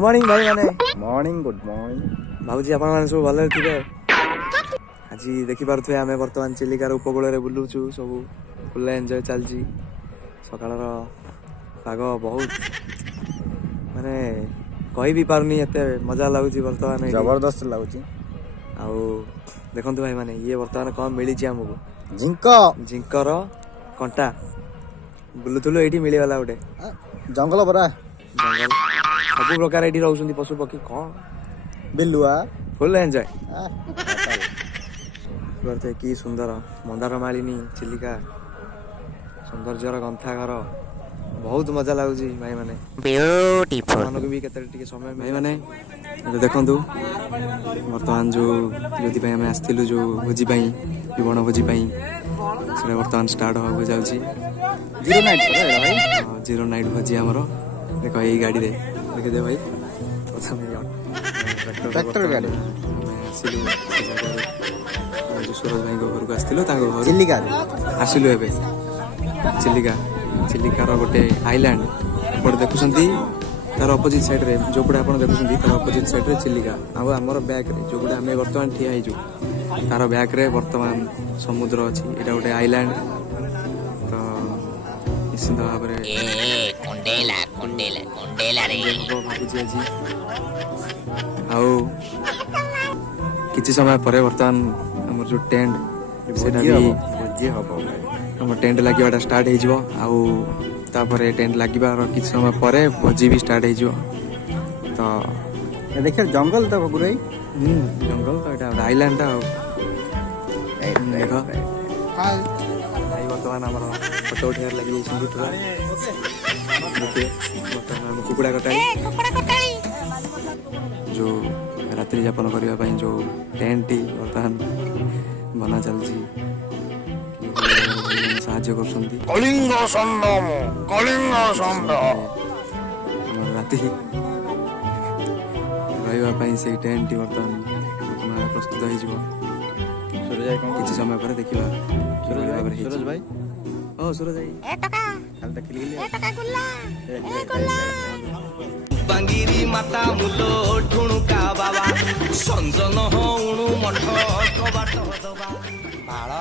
morning भाई माने morning good morning भाजी आपण माने सब भले थिबे आज देखि पारथुए आमे वर्तमान चिलिकार उपकूल रे बुलुछु सब फुल एन्जॉय चलजी सकाळर पाग बहुत माने कहि भी पारनी एते मजा लागुची वर्तमान जबरदस्त लागुची आउ देखंतु भाई माने ये वर्तमान कम मिली छी हमको जिंकर कंटा बुलुथुलो एठी मिली वाला उडे जंगल बरा जंगल सब प्रकार एठी रहउसंती पशु पक्षी कोन बिल्लुआ फुल एन्जॉय करते की सुंदर मंदार मालिनी चिलिका सौंदर्यर गंथा घर बहुत मजा लागुची भाई माने ब्यूटीफुल मानको भी केते टिके समय भाई माने देखंतु वर्तमान जो योदि भाई हमें आस्थिलु जो भोजी भाई विवण भोजी भाई से वर्तमान स्टार्ट हो जाउची जीरो नाइट पर भाई जीरो नाइट भोजी हमरो देखो एई गाड़ी रे देखे दे भाई प्रथम ट्रैक्टर गाड़ी आसिलु जो सूरज भाई घर को आस्थिलु तांको घर चिलिका आसिलु एबे चिलिका चिलिकार गोटे आइलैंड एपटे देखुंती तार अपोजिट साइड रे जो गुड़ा आप देखुंती तार अपोजिट साइड रे चिलिका आ आमर बैक रे जो गुड़ा आम बर्तमान ठिया होइजु तार बैक रे वर्तमान समुद्र अच्छी एटा गोटे आइलैंड तो निश्चित भाव किसी समय पर वर्तमान आम जो टेंट से हम टेंट लगे स्टार्ट हो तापर टेंट लगे किसी समय पर भोजी भी स्टार्ट हो तो देखिए जंगल तो गुराई जंगल तो ये आइलैंड देख भाई बर्तमान आम फोटो उठार लगे बर्तमान कुकुड़ा कटाई जो रात्रि यापन करने जो टेंट बर्तमान बना चलती साहाଯ୍ୟ କରୁଛନ୍ତି ରାତି ରହିବା ପାଇଁ ସେଇ ଟେଣ୍ଟଟି ବର୍ତ୍ତମାନ ପ୍ରସ୍ତୁତ ହେଇଯିବ କିଛି ସମୟ ପରେ ଦେଖିବା ସୁରଜ ଭାଇ ଓ ସୁରଜ बांगिरी माता मुलो ठुणुका बाबा संजन हो उणु मठ कबाट दबा भाड़ा